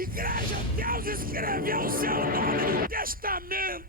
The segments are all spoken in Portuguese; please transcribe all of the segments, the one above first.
Igreja, Deus escreveu o seu nome no testamento.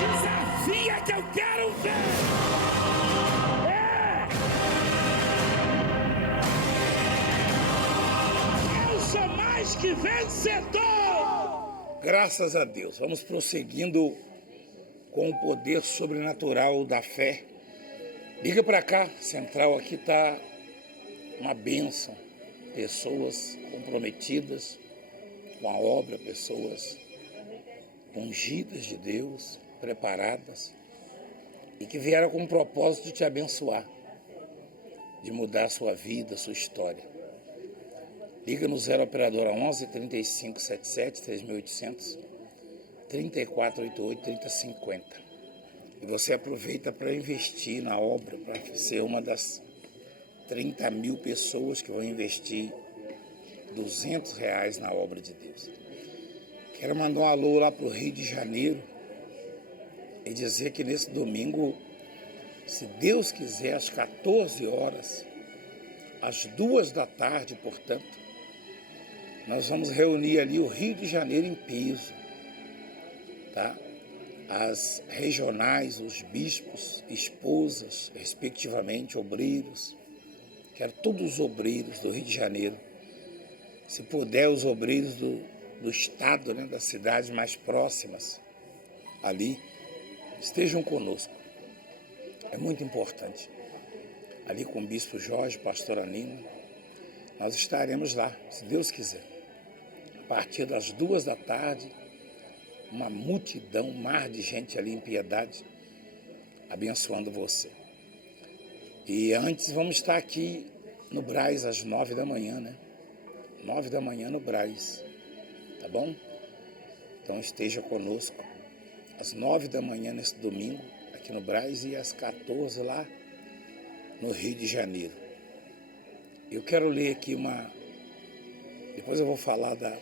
Desafia que eu quero ver. Eu sou mais que vencedor. Graças a Deus. Vamos prosseguindo com o poder sobrenatural da fé. Liga para cá, central aqui está uma bênção. Pessoas comprometidas com a obra, pessoas ungidas de Deus, preparadas e que vieram com o propósito de te abençoar, de mudar a sua vida, a sua história. Liga no 0 operadora 11 3577 3800 3488 3050 e você aproveita para investir na obra, para ser uma das 30 mil pessoas que vão investir R$200 na obra de Deus. Quero mandar um alô lá para o Rio de Janeiro e dizer que nesse domingo, se Deus quiser, às 14 horas, às 2 da tarde, portanto, nós vamos reunir ali o Rio de Janeiro em peso, tá? As regionais, os bispos, esposas, respectivamente, obreiros. Quero todos os obreiros do Rio de Janeiro. Se puder, os obreiros do estado, né, das cidades mais próximas, ali, estejam conosco. É muito importante. Ali com o bispo Jorge, pastora Nina, nós estaremos lá, se Deus quiser. A partir das 2 da tarde, uma multidão, um mar de gente ali em piedade, abençoando você. E antes vamos estar aqui no Brás às 9 da manhã, né? 9 da manhã no Brás, tá bom? Então esteja conosco às 9 da manhã nesse domingo, aqui no Brás, e às 14 lá no Rio de Janeiro. Eu quero ler aqui depois eu vou falar da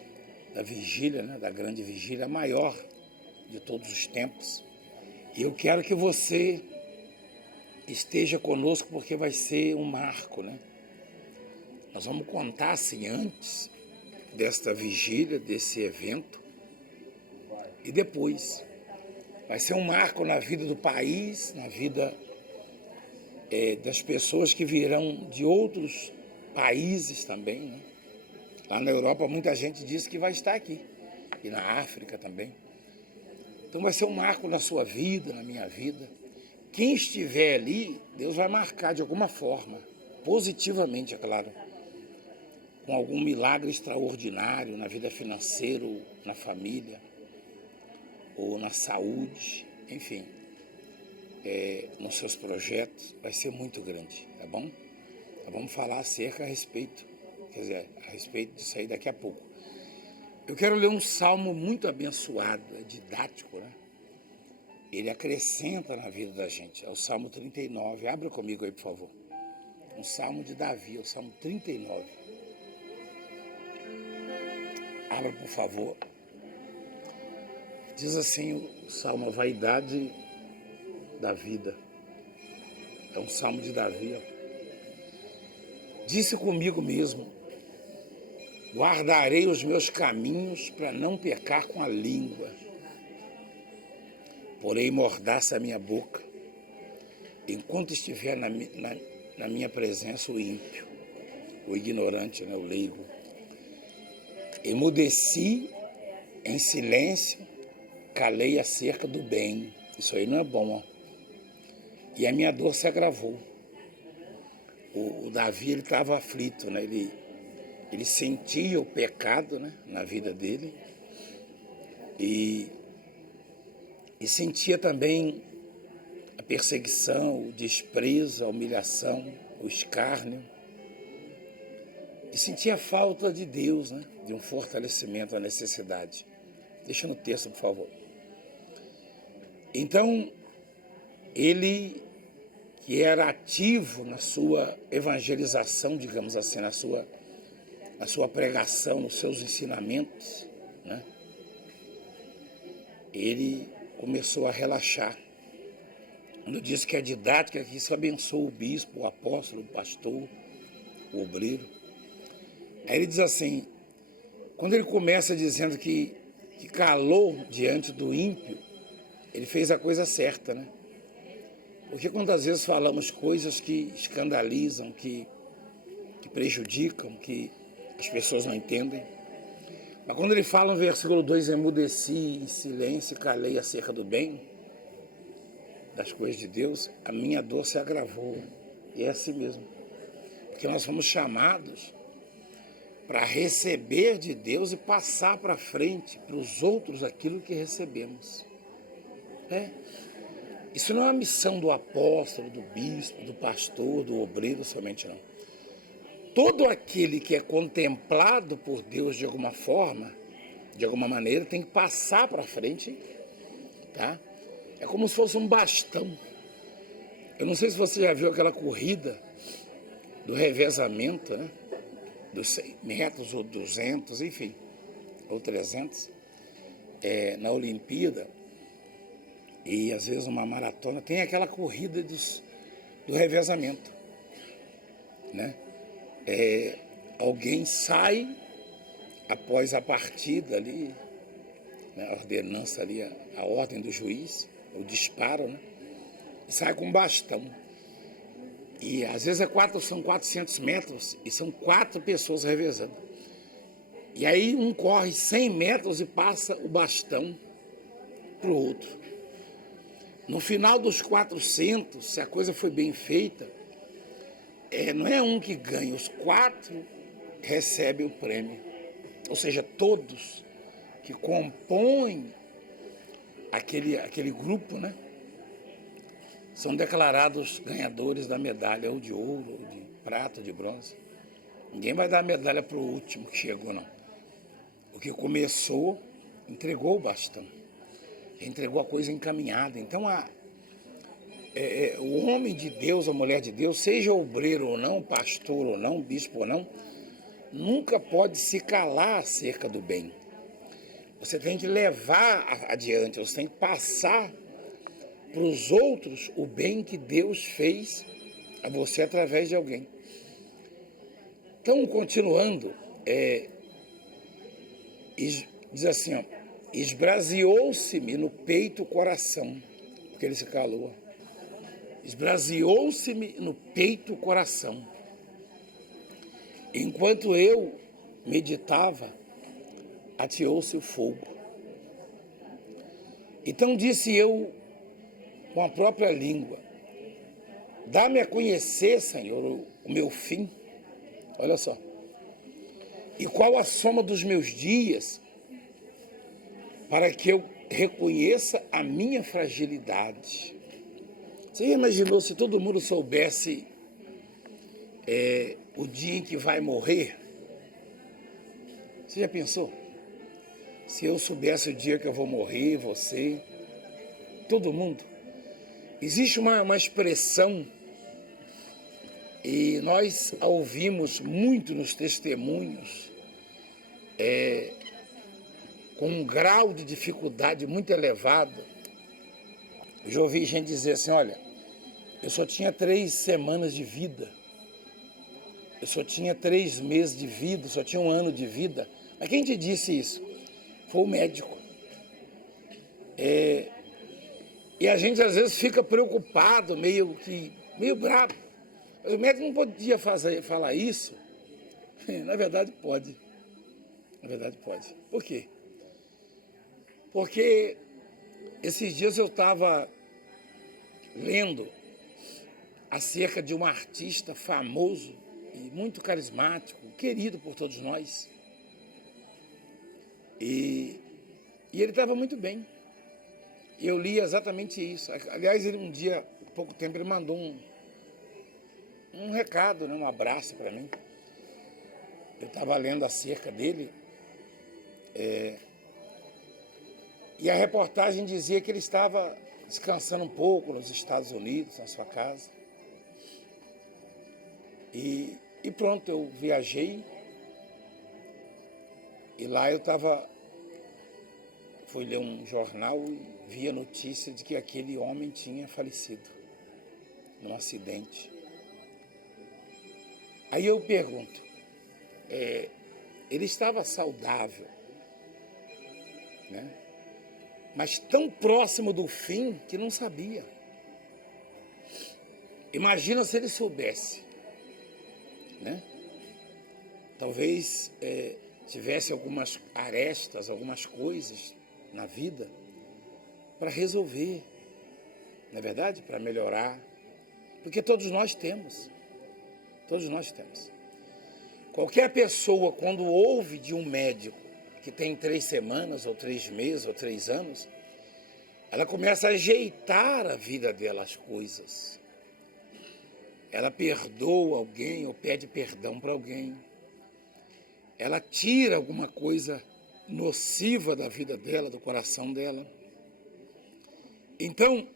vigília, né, da grande vigília, a maior de todos os tempos. E eu quero que você esteja conosco porque vai ser um marco, né? Nós vamos contar assim antes desta vigília, desse evento, e depois. Vai ser um marco na vida do país, na vida das pessoas que virão de outros países também, né? Lá na Europa muita gente disse que vai estar aqui, e na África também. Então vai ser um marco na sua vida, na minha vida. Quem estiver ali, Deus vai marcar de alguma forma, positivamente, é claro, com algum milagre extraordinário na vida financeira, ou na família, ou na saúde, enfim, nos seus projetos, vai ser muito grande, tá bom? Nós vamos falar a respeito disso aí daqui a pouco. Eu quero ler um salmo muito abençoado, é didático, né? Ele acrescenta na vida da gente, é o Salmo 39. Abra comigo aí, por favor. Um salmo de Davi, é o Salmo 39. Abra, por favor. Diz assim o salmo, a vaidade da vida. É um salmo de Davi. Disse comigo mesmo, guardarei os meus caminhos para não pecar com a língua. Porém, mordaça a minha boca, enquanto estiver na minha presença o ímpio, o ignorante, né, o leigo. Emudeci em silêncio, calei acerca do bem. Isso aí não é bom, ó. E a minha dor se agravou. O Davi, ele estava aflito, né? Ele sentia o pecado, né, na vida dele e sentia também a perseguição, o desprezo, a humilhação, o escárnio. E sentia a falta de Deus, né, de um fortalecimento, a necessidade. Deixa no texto, por favor. Então, ele, que era ativo na sua evangelização, digamos assim, na sua pregação, nos seus ensinamentos, né? Ele começou a relaxar. Quando diz que a didática que isso abençoa o bispo, o apóstolo, o pastor, o obreiro. Aí ele diz assim, quando ele começa dizendo que calou diante do ímpio, ele fez a coisa certa, né? Porque quantas vezes falamos coisas que escandalizam, que prejudicam, que as pessoas não entendem. Mas quando ele fala no versículo 2, emudeci em silêncio e calei acerca do bem, das coisas de Deus, a minha dor se agravou. E é assim mesmo. Porque nós fomos chamados para receber de Deus e passar para frente, para os outros, aquilo que recebemos. Isso não é uma missão do apóstolo, do bispo, do pastor, do obreiro somente, não. Todo aquele que é contemplado por Deus de alguma forma, de alguma maneira, tem que passar para frente, tá? É como se fosse um bastão. Eu não sei se você já viu aquela corrida do revezamento, né? Dos 100 metros ou 200, enfim, ou 300, na Olimpíada, e às vezes uma maratona, tem aquela corrida do revezamento, né? Alguém sai após a partida ali, né, a ordenança ali, a ordem do juiz, o disparo, né, e sai com um bastão. E às vezes são 400 metros e são 4 pessoas revezando. E aí um corre 100 metros e passa o bastão para o outro. No final dos 400, se a coisa foi bem feita, não é um que ganha, os 4 recebem o prêmio. Ou seja, todos que compõem aquele grupo, né, são declarados ganhadores da medalha, ou de ouro, ou de prata, ou de bronze. Ninguém vai dar a medalha para o último que chegou, não. O que começou, entregou o bastão. Entregou a coisa encaminhada. Então, o homem de Deus, a mulher de Deus, seja obreiro ou não, pastor ou não, bispo ou não, nunca pode se calar acerca do bem. Você tem que levar adiante, você tem que passar para os outros o bem que Deus fez a você através de alguém. Então, continuando, diz assim, ó, esbraseou-se-me no peito o coração, porque ele se calou. Esbraseou-se-me no peito o coração. Enquanto eu meditava, ateou-se o fogo. Então disse eu com a própria língua, dá-me a conhecer, Senhor, o meu fim. Olha só. E qual a soma dos meus dias, para que eu reconheça a minha fragilidade. Você já imaginou se todo mundo soubesse o dia em que vai morrer? Você já pensou? Se eu soubesse o dia que eu vou morrer, você, todo mundo. Existe uma expressão, e nós a ouvimos muito nos testemunhos, com um grau de dificuldade muito elevado. Eu já ouvi gente dizer assim, olha, eu só tinha 3 semanas de vida, eu só tinha 3 meses de vida, só tinha 1 ano de vida. Mas quem te disse isso? Foi o médico. E a gente às vezes fica preocupado, meio bravo. Mas o médico não podia falar isso. Na verdade pode. Na verdade pode. Por quê? Porque esses dias eu estava lendo acerca de um artista famoso e muito carismático, querido por todos nós. E ele estava muito bem. Eu li exatamente isso. Aliás, ele um dia, há pouco tempo, ele mandou um recado, né, um abraço para mim. Eu estava lendo acerca dele, e a reportagem dizia que ele estava descansando um pouco nos Estados Unidos, na sua casa. E pronto, eu viajei, e lá eu fui ler um jornal e vi a notícia de que aquele homem tinha falecido num acidente. Aí eu pergunto, ele estava saudável, né? Mas tão próximo do fim que não sabia. Imagina se ele soubesse, né? Talvez tivesse algumas arestas, algumas coisas na vida para resolver, não é verdade? Para melhorar, porque todos nós temos. Todos nós temos. Qualquer pessoa, quando ouve de um médico que tem 3 semanas, ou 3 meses, ou 3 anos, ela começa a ajeitar a vida dela, as coisas. Ela perdoa alguém ou pede perdão para alguém. Ela tira alguma coisa nociva da vida dela, do coração dela. Então,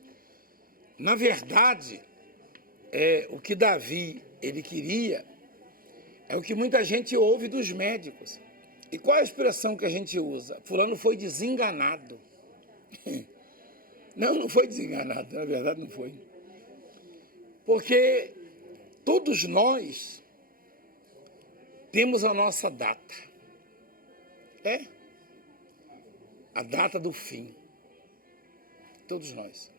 na verdade, o que Davi ele queria é o que muita gente ouve dos médicos. E qual é a expressão que a gente usa? Fulano foi desenganado. Não foi desenganado, na verdade não foi. Porque todos nós temos a nossa data. A data do fim. Todos nós.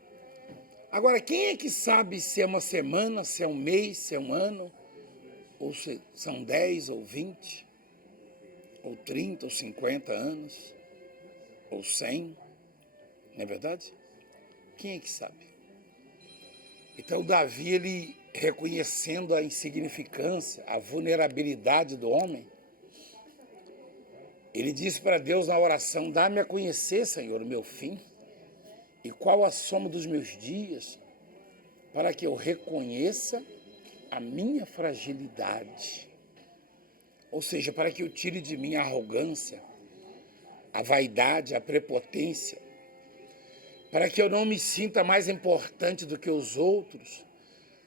Agora, quem é que sabe se é uma semana, se é um mês, se é um ano, ou se são 10 ou 20, ou 30 ou 50 anos, ou 100, não é verdade? Quem é que sabe? Então, Davi, ele reconhecendo a insignificância, a vulnerabilidade do homem, ele disse para Deus na oração: dá-me a conhecer, Senhor, o meu fim, e qual a soma dos meus dias, para que eu reconheça a minha fragilidade. Ou seja, para que eu tire de mim a arrogância, a vaidade, a prepotência, para que eu não me sinta mais importante do que os outros,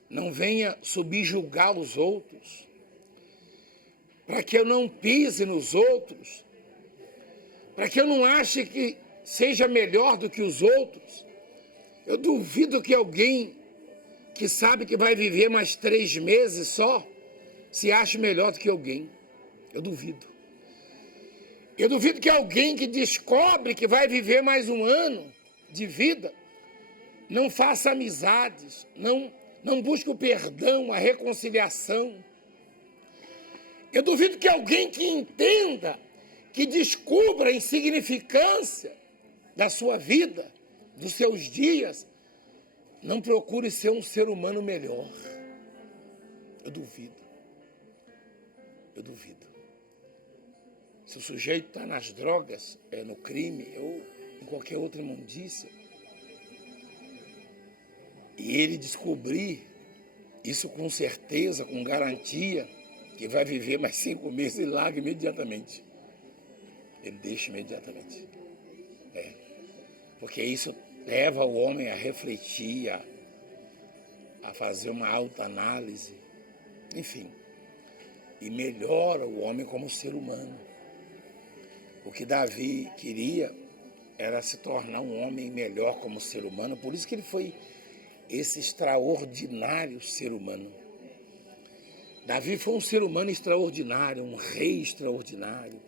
não venha subjugar os outros, para que eu não pise nos outros, para que eu não ache que seja melhor do que os outros. Eu duvido que alguém que sabe que vai viver mais 3 meses só se ache melhor do que alguém. Eu duvido. Eu duvido que alguém que descobre que vai viver mais um ano de vida não faça amizades, não busque o perdão, a reconciliação. Eu duvido que alguém que entenda, que descubra a insignificância da sua vida, dos seus dias, não procure ser um ser humano melhor. Eu duvido. Eu duvido. Se o sujeito está nas drogas, no crime ou em qualquer outra imundícia, e ele descobrir isso com certeza, com garantia, que vai viver mais 5 meses, ele larga imediatamente. Ele deixa imediatamente. Porque isso leva o homem a refletir, a fazer uma autoanálise, enfim. E melhora o homem como ser humano. O que Davi queria era se tornar um homem melhor como ser humano, por isso que ele foi esse extraordinário ser humano. Davi foi um ser humano extraordinário, um rei extraordinário,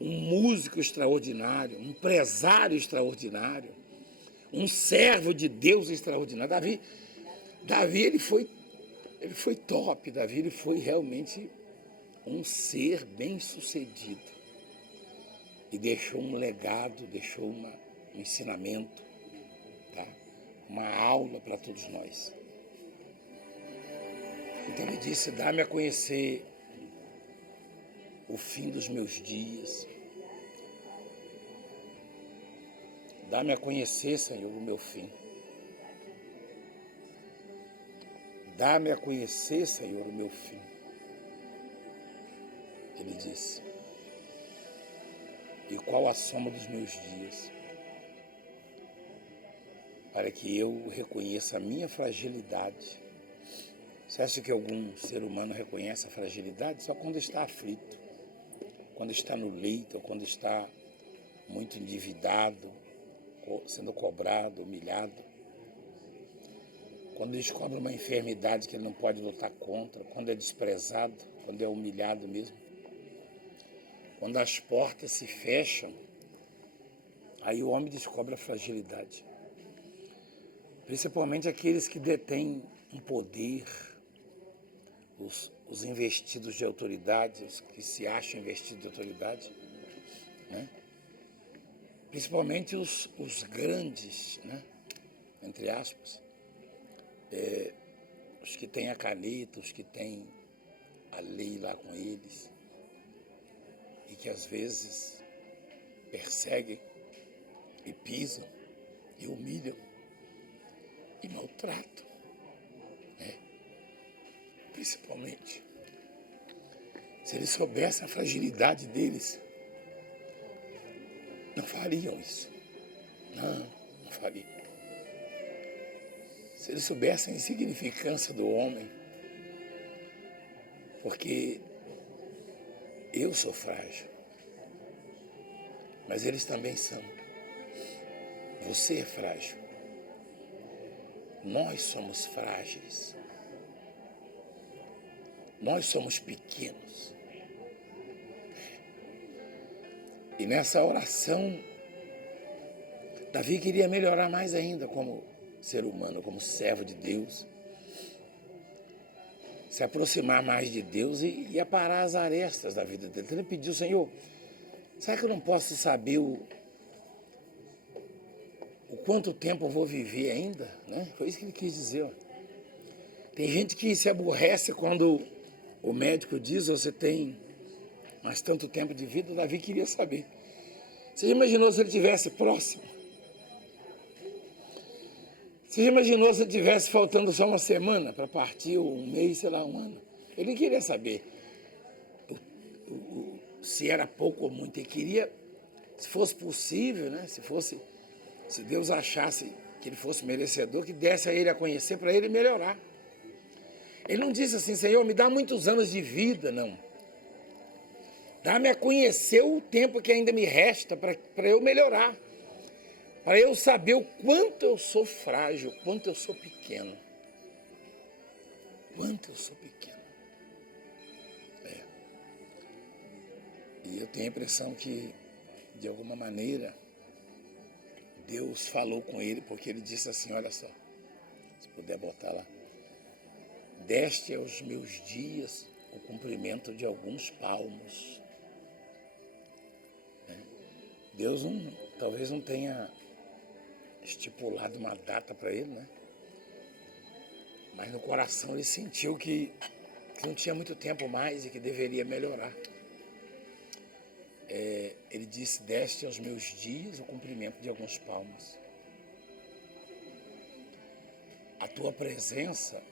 um músico extraordinário, um empresário extraordinário, um servo de Deus extraordinário. Davi ele foi top, Davi ele foi realmente um ser bem-sucedido. E deixou um legado, deixou um ensinamento, tá? Uma aula para todos nós. Então ele disse, dá-me a conhecer o fim dos meus dias. Dá-me a conhecer, Senhor, o meu fim. Dá-me a conhecer, Senhor, o meu fim. Ele disse. E qual a soma dos meus dias? Para que eu reconheça a minha fragilidade. Você acha que algum ser humano reconhece a fragilidade? Só quando está aflito, quando está no leito, ou quando está muito endividado, sendo cobrado, humilhado. Quando descobre uma enfermidade que ele não pode lutar contra, quando é desprezado, quando é humilhado mesmo. Quando as portas se fecham, aí o homem descobre a fragilidade. Principalmente aqueles que detêm um poder, os investidos de autoridade, os que se acham investidos de autoridade, né? Principalmente os grandes, né? Entre aspas, os que têm a caneta, os que têm a lei lá com eles, e que às vezes perseguem e pisam e humilham e maltratam, né? Principalmente, se eles soubessem a fragilidade deles, não fariam isso. Não fariam. Se eles soubessem a insignificância do homem, porque eu sou frágil, mas eles também são. Você é frágil. Nós somos frágeis. Nós somos pequenos. E nessa oração, Davi queria melhorar mais ainda como ser humano, como servo de Deus. Se aproximar mais de Deus e aparar as arestas da vida dele. Então ele pediu, Senhor, será que eu não posso saber o quanto tempo eu vou viver ainda? Né? Foi isso que ele quis dizer. Ó. Tem gente que se aborrece quando o médico diz, você tem mais tanto tempo de vida. Davi queria saber. Você já imaginou se ele estivesse próximo? Você já imaginou se ele estivesse faltando só uma semana para partir, ou um mês, sei lá, um ano? Ele queria saber se era pouco ou muito. Ele queria, se fosse possível, né? Se Deus achasse que ele fosse merecedor, que desse a ele a conhecer para ele melhorar. Ele não disse assim, Senhor, me dá muitos anos de vida, não. Dá-me a conhecer o tempo que ainda me resta para eu melhorar. Para eu saber o quanto eu sou frágil, o quanto eu sou pequeno. Quanto eu sou pequeno. E eu tenho a impressão que, de alguma maneira, Deus falou com ele, porque ele disse assim, olha só, se puder botar lá. Deste aos meus dias o cumprimento de alguns palmos. Deus talvez não tenha estipulado uma data para ele, né? Mas no coração ele sentiu que não tinha muito tempo mais e que deveria melhorar. Ele disse, deste aos meus dias o cumprimento de alguns palmos. A tua presença,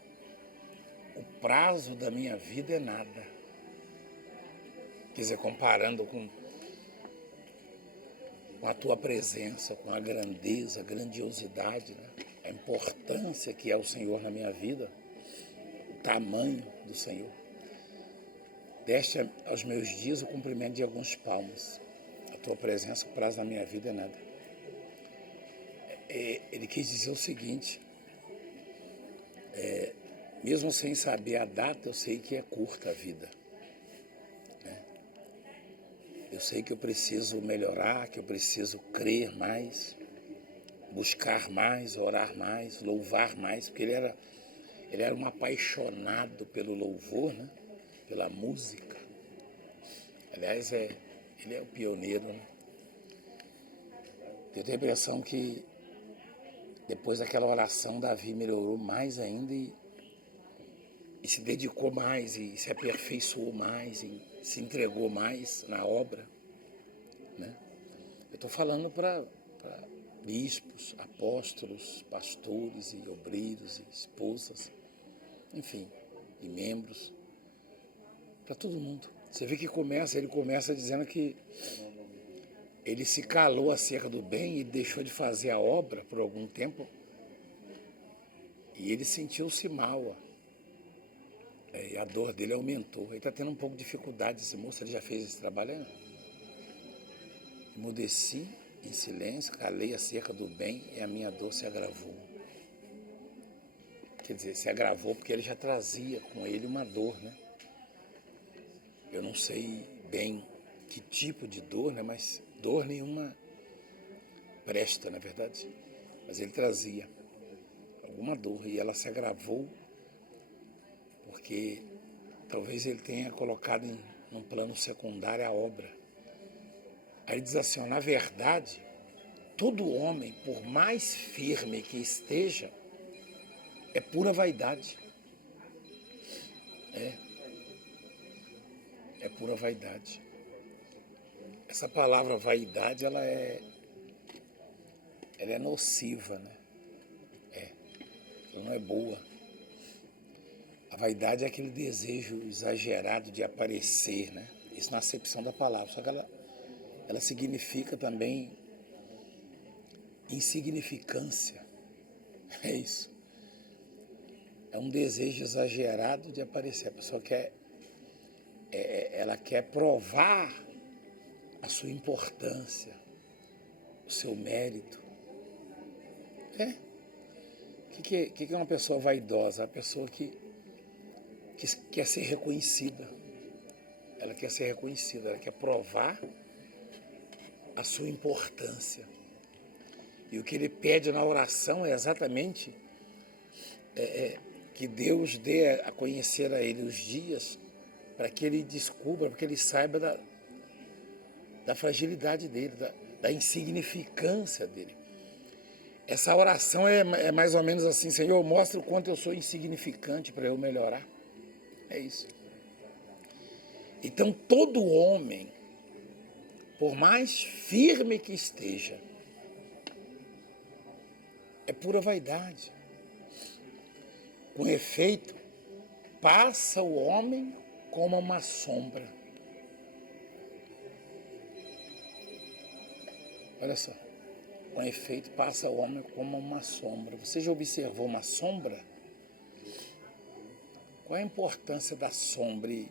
o prazo da minha vida é nada. Quer dizer, comparando com a tua presença, com a grandeza, a grandiosidade, né? A importância que é o Senhor na minha vida, o tamanho do Senhor. Deste aos meus dias o cumprimento de alguns palmos. A tua presença, o prazo da minha vida é nada. Ele quis dizer o seguinte, mesmo sem saber a data, eu sei que é curta a vida. Eu sei que eu preciso melhorar, que eu preciso crer mais, buscar mais, orar mais, louvar mais, porque ele era um apaixonado pelo louvor, né? Pela música. Aliás, ele é o pioneiro, né? Eu tenho a impressão que depois daquela oração, Davi melhorou mais ainda e se dedicou mais, e se aperfeiçoou mais, e se entregou mais na obra, né? Eu estou falando para bispos, apóstolos, pastores e obreiros e esposas, enfim, e membros, para todo mundo. Você vê que ele começa dizendo que ele se calou acerca do bem e deixou de fazer a obra por algum tempo, e ele sentiu-se mal, e a dor dele aumentou. Ele está tendo um pouco de dificuldade, esse moço, ele já fez esse trabalho, né? Emudeci em silêncio, calei acerca do bem e a minha dor se agravou. Quer dizer, se agravou porque ele já trazia com ele uma dor, né? Eu não sei bem que tipo de dor, né? Mas dor nenhuma presta, na verdade. Mas ele trazia alguma dor e ela se agravou porque talvez ele tenha colocado num plano secundário a obra. Aí ele diz assim, na verdade, todo homem, por mais firme que esteja, é pura vaidade. É pura vaidade. Essa palavra vaidade, ela é nociva, né? Ela não é boa. A vaidade é aquele desejo exagerado de aparecer, né? Isso na acepção da palavra. Só que ela significa também insignificância. É isso. É um desejo exagerado de aparecer. A pessoa ela quer provar a sua importância, o seu mérito. O que é uma pessoa vaidosa? A pessoa que quer ser reconhecida. Ela quer ser reconhecida, ela quer provar a sua importância. E o que ele pede na oração é exatamente que Deus dê a conhecer a ele os dias para que ele descubra, para que ele saiba da fragilidade dele, da insignificância dele. Essa oração é mais ou menos assim, Senhor, mostra o quanto eu sou insignificante para eu melhorar. É isso. Então, todo homem, por mais firme que esteja, é pura vaidade. Com efeito, passa o homem como uma sombra. Olha só. Com efeito, passa o homem como uma sombra. Você já observou uma sombra? Qual é a importância da sombra e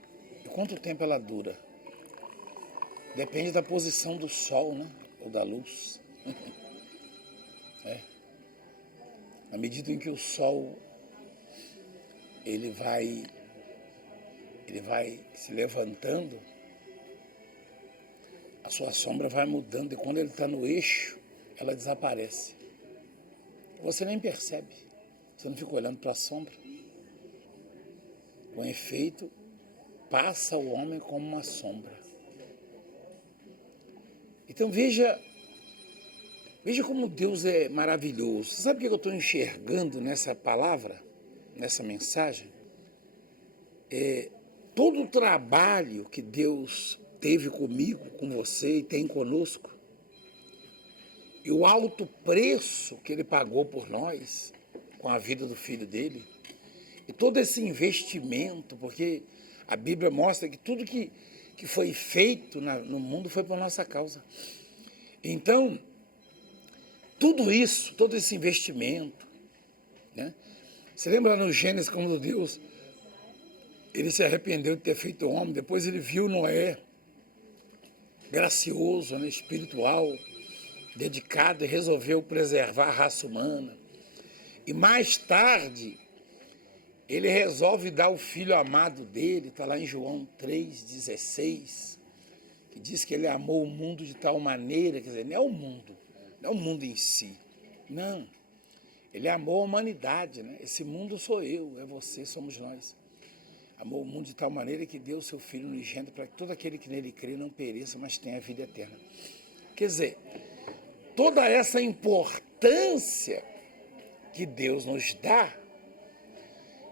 quanto tempo ela dura? Depende da posição do sol, né? Ou da luz. Na medida em que o sol ele vai se levantando, a sua sombra vai mudando, e quando ele está no eixo, ela desaparece. Você nem percebe, você não fica olhando para a sombra. Com efeito, passa o homem como uma sombra. Então veja como Deus é maravilhoso. Você sabe o que eu estou enxergando nessa palavra, nessa mensagem? Todo o trabalho que Deus teve comigo, com você e tem conosco, e o alto preço que Ele pagou por nós, com a vida do Filho dele, e todo esse investimento, porque a Bíblia mostra que tudo que foi feito no mundo foi por nossa causa. Então, tudo isso, todo esse investimento, né? Você lembra no Gênesis quando Deus, ele se arrependeu de ter feito o homem, depois ele viu Noé, gracioso, né, espiritual, dedicado, e resolveu preservar a raça humana. E mais tarde, ele resolve dar o filho amado dele, está lá em João 3,16, que diz que ele amou o mundo de tal maneira, quer dizer, não é o mundo, não é o mundo em si, não. Ele amou a humanidade, né? Esse mundo sou eu, é você, somos nós. Amou o mundo de tal maneira que deu o seu Filho unigênito para que todo aquele que nele crê não pereça, mas tenha a vida eterna. Quer dizer, toda essa importância que Deus nos dá,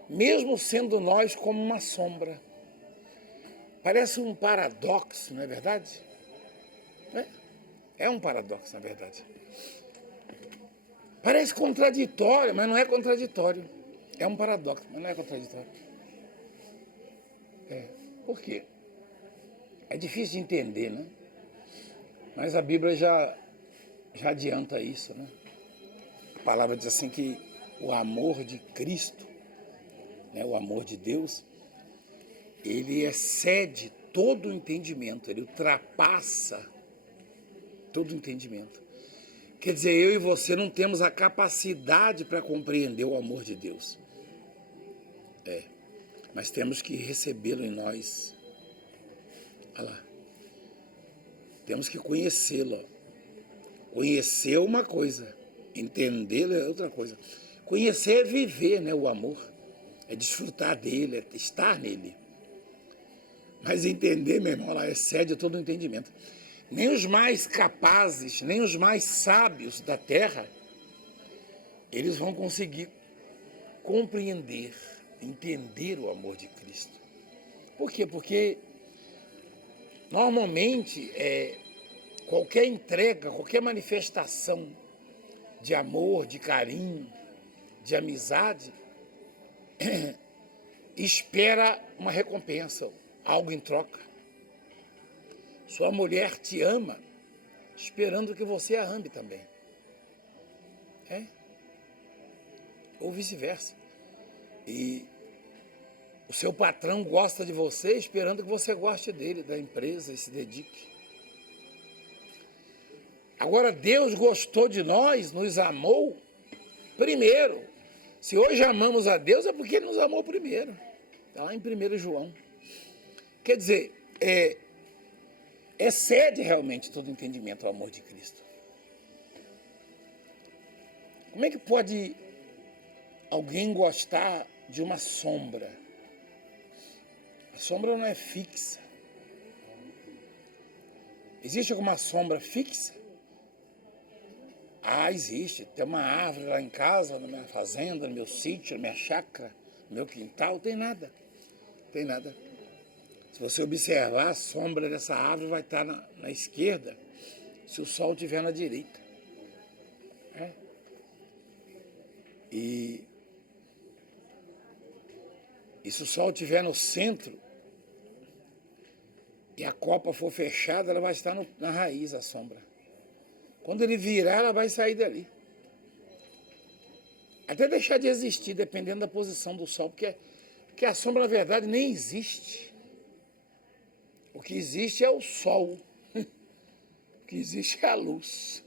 mesmo sendo nós como uma sombra. Parece um paradoxo, não é verdade? É um paradoxo, na verdade. Parece contraditório, mas não é contraditório. É um paradoxo, mas não é contraditório. Por quê? É difícil de entender, né? Mas a Bíblia já adianta isso, né? A palavra diz assim que o amor de Cristo, né, o amor de Deus, ele excede todo o entendimento, ele ultrapassa todo o entendimento. Quer dizer, eu e você não temos a capacidade para compreender o amor de Deus. Mas temos que recebê-lo em nós. Olha lá. Temos que conhecê-lo. Conhecer é uma coisa, entendê-lo é outra coisa. Conhecer é viver, né, o amor. É desfrutar dele, é estar nele. Mas entender, meu irmão, lá excede todo o entendimento. Nem os mais capazes, nem os mais sábios da terra, eles vão conseguir compreender, entender o amor de Cristo. Por quê? Porque normalmente qualquer entrega, qualquer manifestação de amor, de carinho, de amizade, espera uma recompensa, algo em troca. Sua mulher te ama, esperando que você a ame também. Ou vice-versa. E o seu patrão gosta de você, esperando que você goste dele, da empresa, e se dedique. Agora, Deus gostou de nós, nos amou primeiro. Se hoje amamos a Deus, é porque Ele nos amou primeiro. Está lá em 1 João. Quer dizer, excede realmente todo entendimento o amor de Cristo. Como é que pode alguém gostar de uma sombra? A sombra não é fixa. Existe alguma sombra fixa? Existe. Tem uma árvore lá em casa, na minha fazenda, no meu sítio, na minha chácara, no meu quintal, não tem nada. Não tem nada. Se você observar, a sombra dessa árvore vai estar na esquerda, se o sol estiver na direita. E se o sol estiver no centro e a copa for fechada, ela vai estar na raiz, a sombra. Quando ele virar, ela vai sair dali. Até deixar de existir, dependendo da posição do sol, porque a sombra, na verdade, nem existe. O que existe é o sol. O que existe é a luz.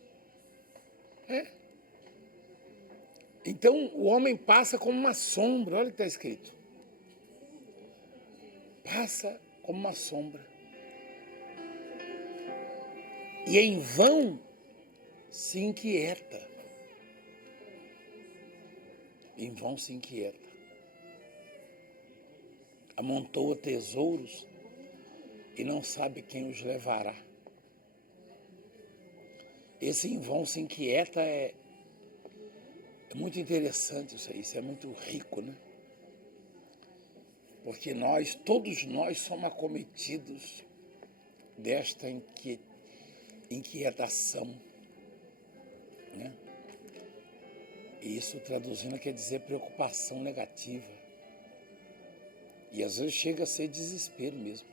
Então, o homem passa como uma sombra. Olha o que está escrito. Passa como uma sombra. E em vão se inquieta. Em vão se inquieta. Amontoa tesouros e não sabe quem os levará. Esse em vão se inquieta é muito interessante isso aí, isso é muito rico, né? Porque todos nós somos acometidos desta inquietação, né? E isso traduzindo quer dizer preocupação negativa. E às vezes chega a ser desespero mesmo.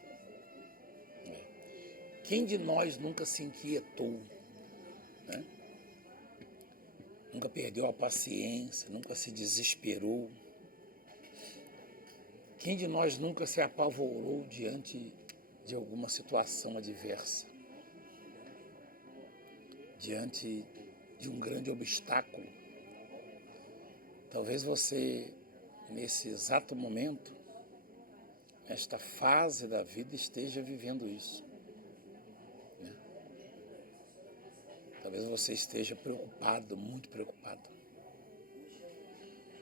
Quem de nós nunca se inquietou, né? Nunca perdeu a paciência, nunca se desesperou? Quem de nós nunca se apavorou diante de alguma situação adversa? Diante de um grande obstáculo? Talvez você, nesse exato momento, nesta fase da vida, esteja vivendo isso. Talvez você esteja preocupado, muito preocupado.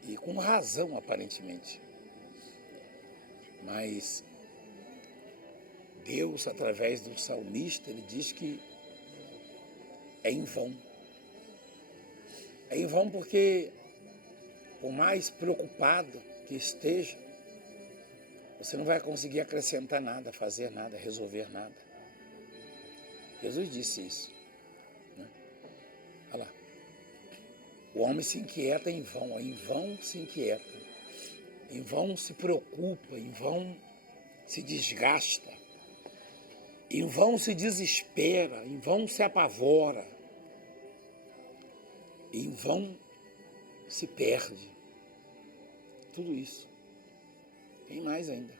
E com razão, aparentemente. Mas Deus, através do salmista, ele diz que é em vão. É em vão porque, por mais preocupado, que esteja, você não vai conseguir acrescentar nada, fazer nada, resolver nada. Jesus disse isso, né? Olha lá. O homem se inquieta em vão se inquieta, em vão se preocupa, em vão se desgasta, em vão se desespera, em vão se apavora, em vão se perde. Tudo isso. Tem mais ainda.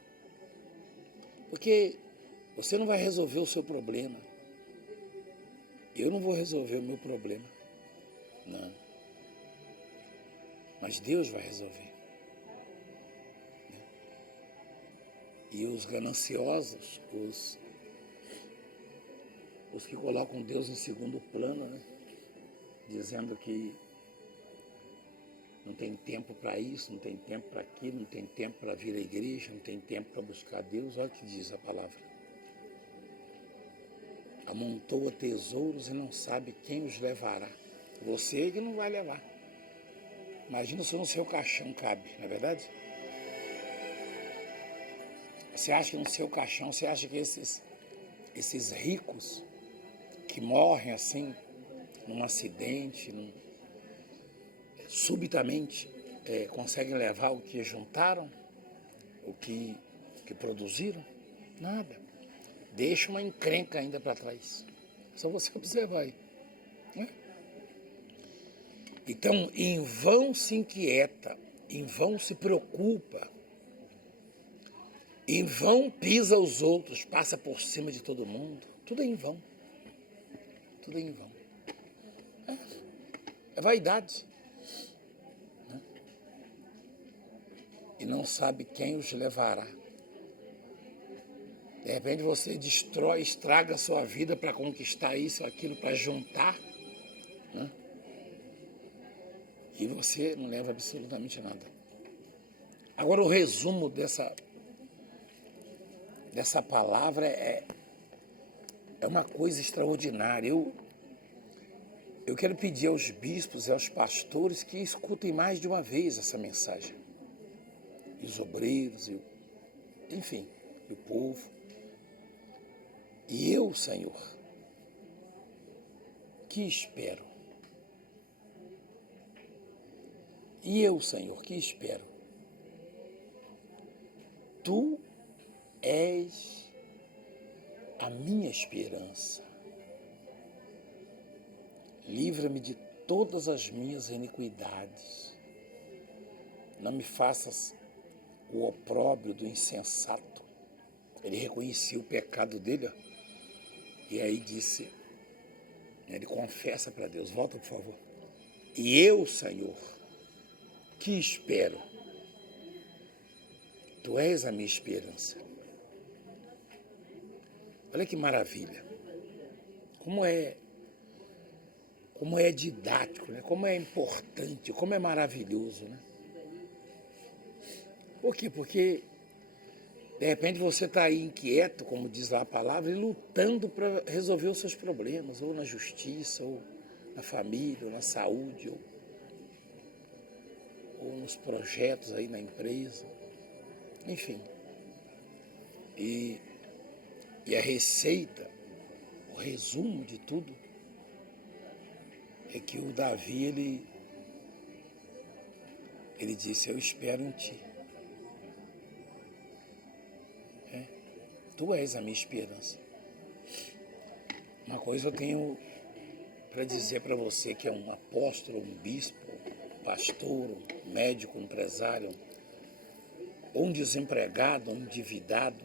Porque você não vai resolver o seu problema. Eu não vou resolver o meu problema. Não. Mas Deus vai resolver. E os gananciosos, os que colocam Deus em segundo plano, né? Dizendo que não tem tempo para isso, não tem tempo para aquilo, não tem tempo para vir à igreja, não tem tempo para buscar Deus. Olha o que diz a palavra. Amontoa tesouros e não sabe quem os levará. Você que não vai levar. Imagina se no seu caixão cabe, não é verdade? Você acha que no seu caixão, você acha que esses ricos que morrem assim, num acidente, subitamente conseguem levar o que juntaram, o que produziram? Nada. Deixa uma encrenca ainda para trás. Só você observar aí, né? Então, em vão se inquieta, em vão se preocupa, em vão pisa os outros, passa por cima de todo mundo. Tudo é em vão. Tudo é em vão. É vaidade. Né? E não sabe quem os levará. De repente você destrói, estraga a sua vida para conquistar isso, aquilo, para juntar, né? E você não leva absolutamente nada. Agora o resumo dessa palavra é uma coisa extraordinária. Eu quero pedir aos bispos e aos pastores que escutem mais de uma vez essa mensagem. E os obreiros, enfim, e o povo. E eu, Senhor, que espero. E eu, Senhor, que espero. Tu és a minha esperança. Livra-me de todas as minhas iniquidades. Não me faças o opróbrio do insensato. Ele reconhecia o pecado dele, ó. E aí disse, ele confessa para Deus, volta por favor. E eu, Senhor, que espero. Tu és a minha esperança. Olha que maravilha. Como é didático, né? Como é importante, como é maravilhoso, né? Por quê? Porque de repente você está aí inquieto, como diz lá a palavra, e lutando para resolver os seus problemas, ou na justiça, ou na família, ou na saúde, ou nos projetos aí na empresa, enfim. E a receita, o resumo de tudo, é que o Davi, ele disse, eu espero em ti. Tu és a minha esperança. Uma coisa eu tenho para dizer para você que é um apóstolo, um bispo, um pastor, um médico, um empresário, ou um desempregado, um endividado,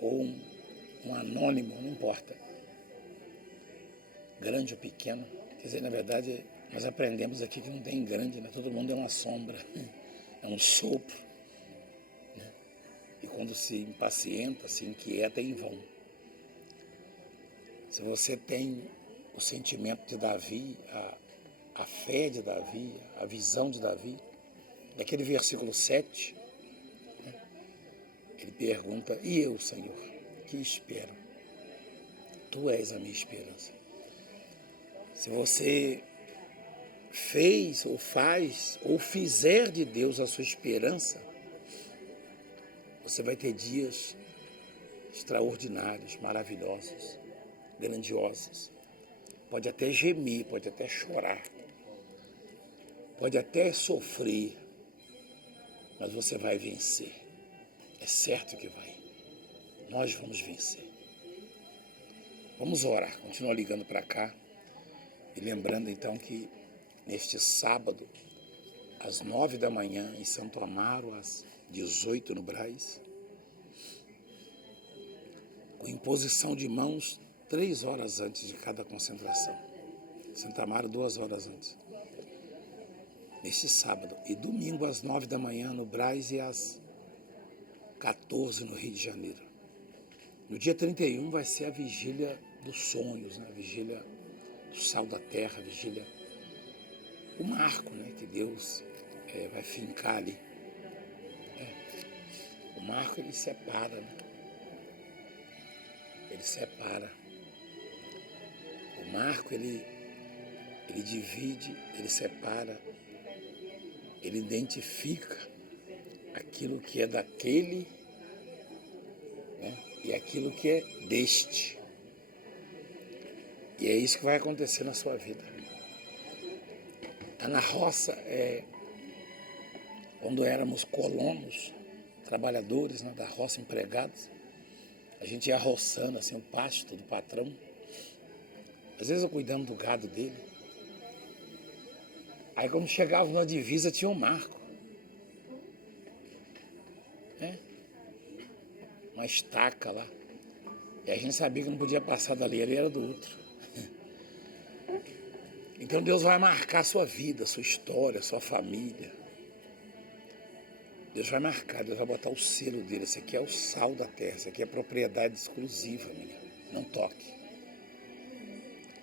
ou um anônimo, não importa. Grande ou pequeno. Quer dizer, na verdade, nós aprendemos aqui que não tem grande, né? Todo mundo é uma sombra, é um sopro. E quando se impacienta, se inquieta, é em vão. Se você tem o sentimento de Davi, a fé de Davi, a visão de Davi, daquele versículo 7, né, ele pergunta, e eu, Senhor, que espero? Tu és a minha esperança. Se você fez ou faz ou fizer de Deus a sua esperança, você vai ter dias extraordinários, maravilhosos, grandiosos. Pode até gemer, pode até chorar, pode até sofrer, mas você vai vencer. É certo que vai. Nós vamos vencer. Vamos orar, continua ligando para cá e lembrando então que neste sábado, às 9 da manhã em Santo Amaro, às 18 no Brás, com imposição de mãos 3 horas antes de cada concentração. Santo Amaro 2 horas antes. Neste sábado e domingo às 9 da manhã no Brás e às 14 no Rio de Janeiro. No dia 31 vai ser a vigília dos sonhos, né? A vigília do sal da terra, a vigília, o marco, né? Que Deus vai fincar ali. O marco ele separa, né? Ele separa. O marco ele divide, ele separa, ele identifica aquilo que é daquele, né? E aquilo que é deste. E é isso que vai acontecer na sua vida. Na roça, quando éramos colonos, trabalhadores, né, da roça, empregados, a gente ia roçando assim, o pasto do patrão. Às vezes eu cuidando do gado dele. Aí quando chegava na divisa tinha um marco. Né? Uma estaca lá. E a gente sabia que não podia passar dali, ali era do outro. Então Deus vai marcar a sua vida, a sua história, a sua família. Deus vai marcar, Deus vai botar o selo dele. Esse aqui é o sal da terra, esse aqui é propriedade exclusiva minha. Não toque.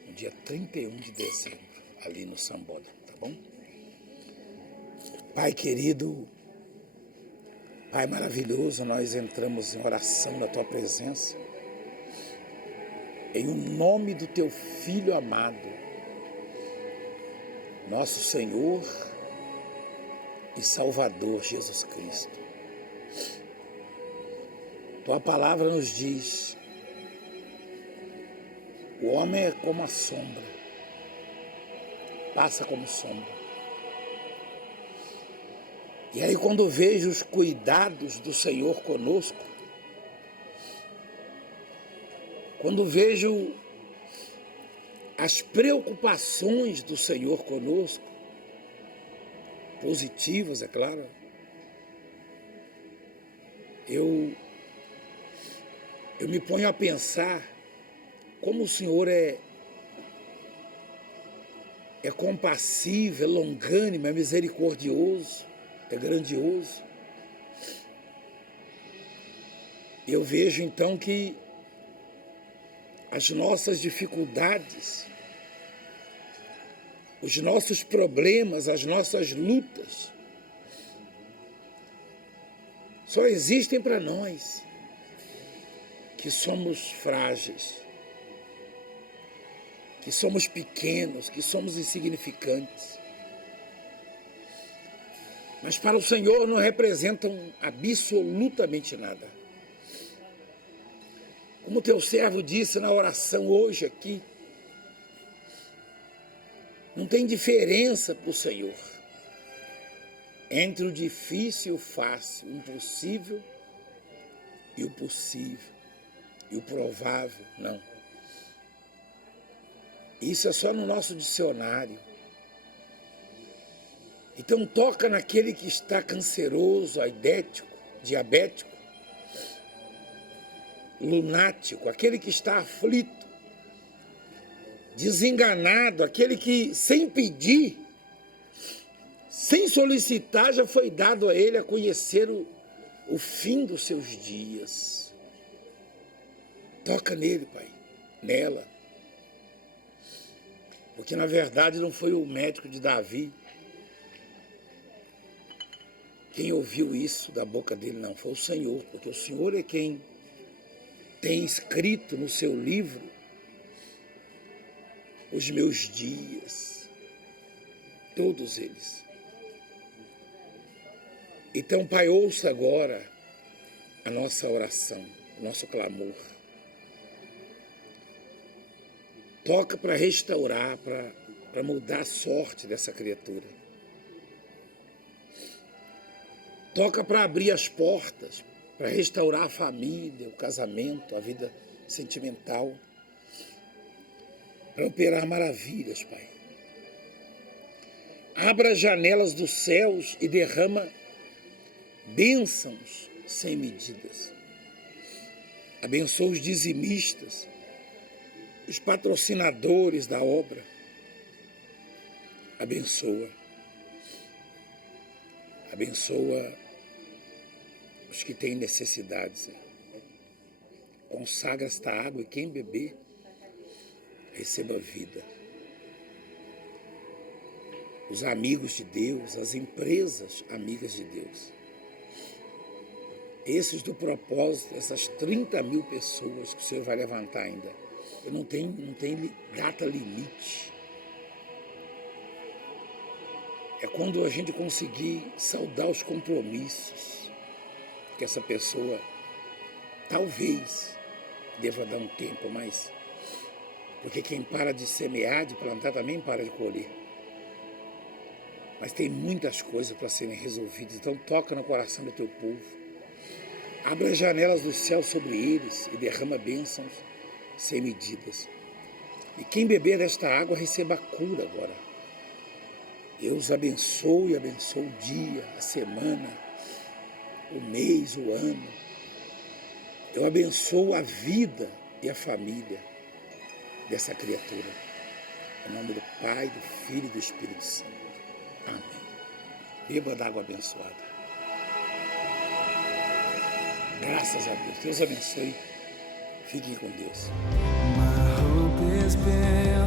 No dia 31 de dezembro, ali no Sambódromo, tá bom? Pai querido, Pai maravilhoso, nós entramos em oração na Tua presença, em nome do Teu Filho amado, nosso Senhor e Salvador Jesus Cristo. Tua palavra nos diz, o homem é como a sombra, passa como sombra. E aí quando vejo os cuidados do Senhor conosco, quando vejo as preocupações do Senhor conosco, positivas, é claro, eu me ponho a pensar como o Senhor é compassivo, é longânimo, é misericordioso, é grandioso. Eu vejo então que as nossas dificuldades, os nossos problemas, as nossas lutas, só existem para nós, que somos frágeis, que somos pequenos, que somos insignificantes. Mas para o Senhor não representam absolutamente nada. Como teu servo disse na oração hoje aqui, não tem diferença para o Senhor entre o difícil e o fácil, o impossível e o possível, e o provável, não. Isso é só no nosso dicionário. Então toca naquele que está canceroso, aidético, diabético, lunático, aquele que está aflito, desenganado, aquele que sem pedir, sem solicitar, já foi dado a ele a conhecer o fim dos seus dias. Toca nele, Pai, nela. Porque na verdade não foi o médico de Davi quem ouviu isso da boca dele, não, foi o Senhor, porque o Senhor é quem tem escrito no seu livro os meus dias. Todos eles. Então, Pai, ouça agora a nossa oração, o nosso clamor. Toca para restaurar, para mudar a sorte dessa criatura. Toca para abrir as portas, para restaurar a família, o casamento, a vida sentimental. Para operar maravilhas, Pai. Abra as janelas dos céus e derrama bênçãos sem medidas. Abençoa os dizimistas, os patrocinadores da obra. Abençoa. Abençoa os que têm necessidades. Consagra esta água e quem beber, receba vida. Os amigos de Deus, as empresas amigas de Deus. Esses do propósito, essas 30 mil pessoas que o Senhor vai levantar ainda. Não tem data limite. É quando a gente conseguir saldar os compromissos que essa pessoa talvez deva dar um tempo, mas porque quem para de semear, de plantar, também para de colher. Mas tem muitas coisas para serem resolvidas, então toca no coração do teu povo. Abra as janelas dos céus sobre eles e derrama bênçãos sem medidas. E quem beber desta água receba a cura agora. Eu os abençoo e abençoo o dia, a semana, o mês, o ano. Eu abençoo a vida e a família dessa criatura. Em nome do Pai, do Filho e do Espírito Santo. Amém. Beba da água abençoada. Graças a Deus. Deus abençoe. Fiquem com Deus. My hope is built